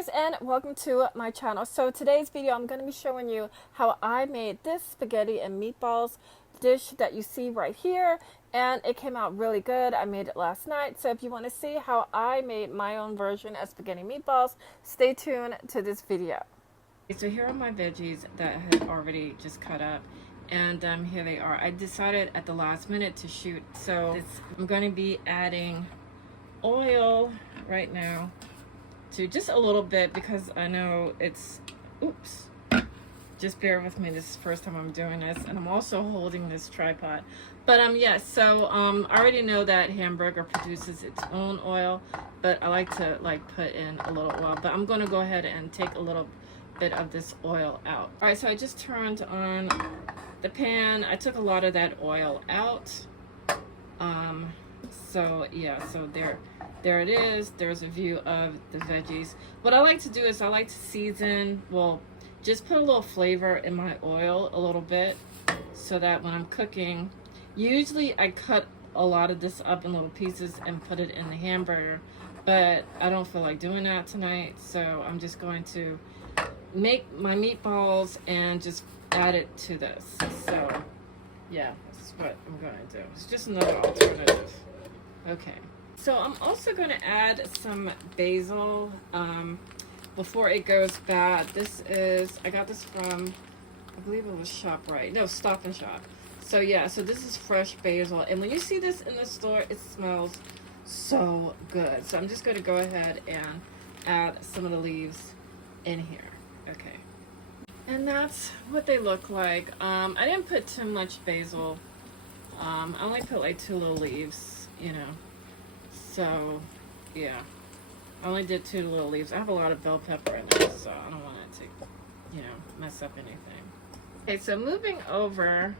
guys, and welcome to my channel. So today's video I'm going to be showing you how I made this spaghetti and meatballs dish that you see right here, and it came out really good. I made it last night, so if you want to see how I made my own version of spaghetti meatballs, stay tuned to this video. So here are my veggies that I had already just cut up, and here they are. I decided at the last minute to shoot, so I'm going to be adding oil right now to just a little bit because I know it's, oops, just bear with me, this is the first time I'm doing this, and I'm also holding this tripod. But yeah, so I already know that hamburger produces its own oil, but I like to put in a little oil, but I'm going to go ahead and take a little bit of this oil out. All right, so I just turned on the pan. I took a lot of that oil out. So yeah, so there it is. There's a view of the veggies. What I like to do is I like to season, well, just put a little flavor in my oil a little bit so that when I'm cooking, usually I cut a lot of this up in little pieces and put it in the hamburger, but I don't feel like doing that tonight, so I'm just going to make my meatballs and just add it to this. So yeah, that's what I'm going to do. It's just another alternative. Okay, so I'm also going to add some basil before it goes bad. This is, I got this from, I believe it was ShopRite. No, Stop and Shop. So yeah, so this is fresh basil, and when you see this in the store, it smells so good. So I'm just going to go ahead and add some of the leaves in here. Okay, and that's what they look like. I didn't put too much basil. I only put like 2 little leaves, you know. So yeah, I only did 2 little leaves. I have a lot of bell pepper in there, so I don't want it to, you know, mess up anything. Okay, so moving over.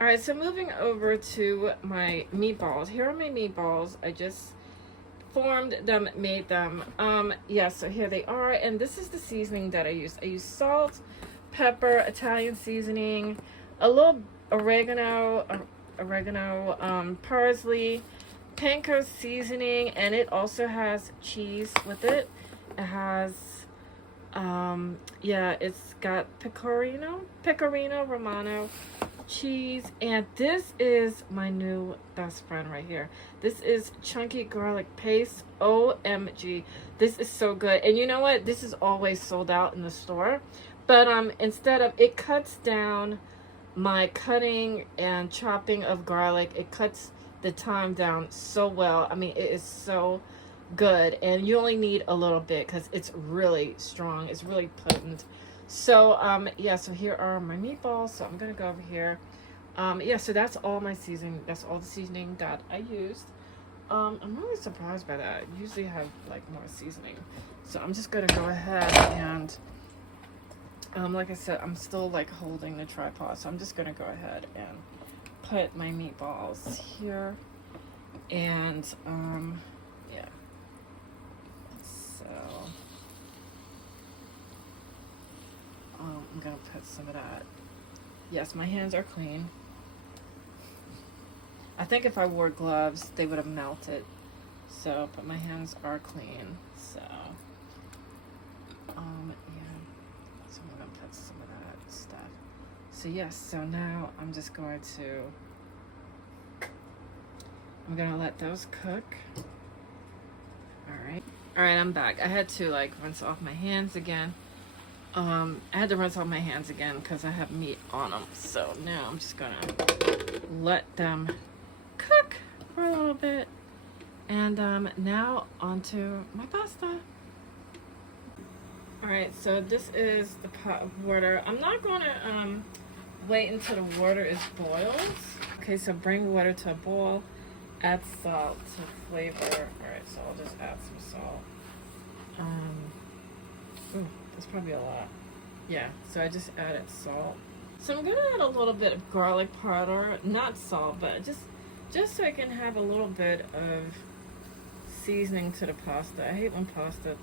All right, so moving over to my meatballs. Here are my meatballs. I just formed them, made them. Yeah, so here they are, and this is the seasoning that I use. I use salt, pepper, Italian seasoning, a little oregano, parsley, panko seasoning, and it also has cheese with it. It has yeah, it's got pecorino romano cheese, and this is my new best friend right here. This is chunky garlic paste. OMG, this is so good. And you know what, this is always sold out in the store, but instead of, it cuts down my cutting and chopping of garlic. It cuts the time down so well. I mean, it is so good, and you only need a little bit because it's really strong, it's really potent. So yeah, so here are my meatballs. So I'm gonna go over here. Yeah, so that's all my seasoning, that's all the seasoning that I used. I'm really surprised by that. I usually have like more seasoning, so I'm just gonna go ahead and like I said, I'm still like holding the tripod, so I'm just gonna go ahead and put my meatballs here, and yeah, so I'm gonna put some of that. Yes, my hands are clean. I think if I wore gloves, they would have melted. So, but my hands are clean. So, yeah. So I'm gonna put some of that stuff. So yes, so now I'm just going to, I'm gonna let those cook. All right, I'm back. I had to like rinse off my hands again. I had to rinse off my hands again because I have meat on them. So now I'm just gonna let them cook for a little bit, and now onto my pasta. All right, so this is the pot of water. I'm not gonna wait until the water is boiled. Okay, so bring water to a boil, add salt to flavor. All right, so I'll just add some salt. Ooh, that's probably a lot. Yeah, so I just added salt. So I'm gonna add a little bit of garlic powder, not salt, but just so I can have a little bit of seasoning to the pasta. I hate when pasta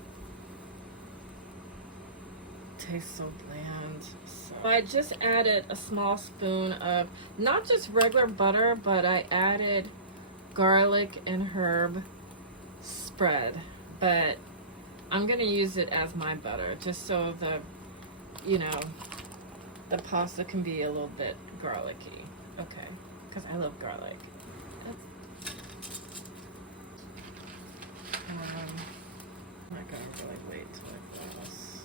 tastes so bland. So I just added a small spoon of not just regular butter, but I added garlic and herb spread. But I'm gonna use it as my butter, just so the, you know, the pasta can be a little bit garlicky. Okay, because I love garlic. I'm not gonna really wait till it goes.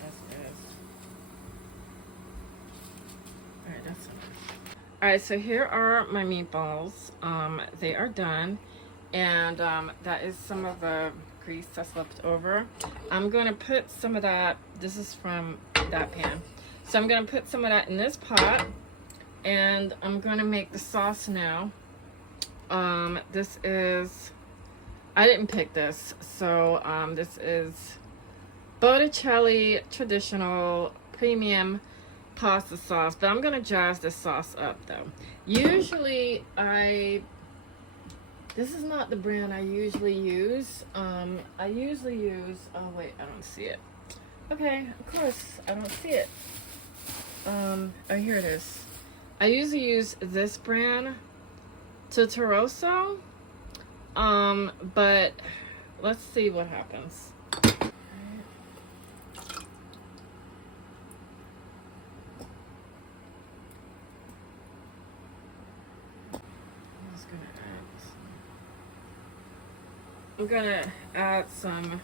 That's good. Alright, that's enough. Alright, so here are my meatballs. They are done. And that is some of the grease that's left over. I'm gonna put some of that, this is from that pan. So I'm gonna put some of that in this pot, and I'm gonna make the sauce now. This is, I didn't pick this, so this is Botticelli traditional premium pasta sauce, but I'm gonna jazz this sauce up though. Usually this is not the brand I usually use. I usually use, oh wait, I don't see it. Okay, of course, I don't see it. Oh, here it is. I usually use this brand, Totoroso. But let's see what happens. I'm gonna add some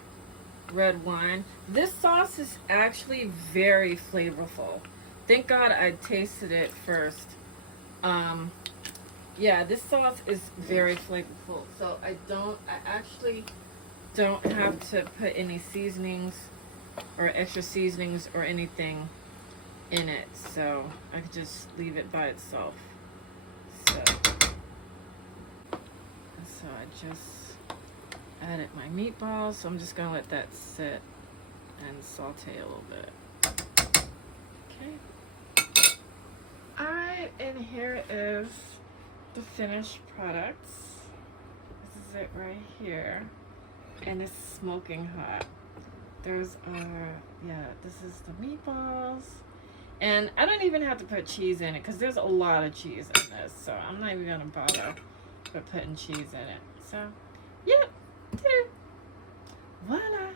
red wine. This sauce is actually very flavorful. Thank God I tasted it first. Yeah, this sauce is very flavorful. So I actually don't have to put any seasonings or extra seasonings or anything in it. So I could just leave it by itself. So I just added my meatballs, so I'm just gonna let that sit and saute a little bit. Okay. Alright, and here is the finished product. This is it right here. And it's smoking hot. There's yeah, this is the meatballs. And I don't even have to put cheese in it because there's a lot of cheese in this, so I'm not even gonna bother with putting cheese in it. So yeah. Voila!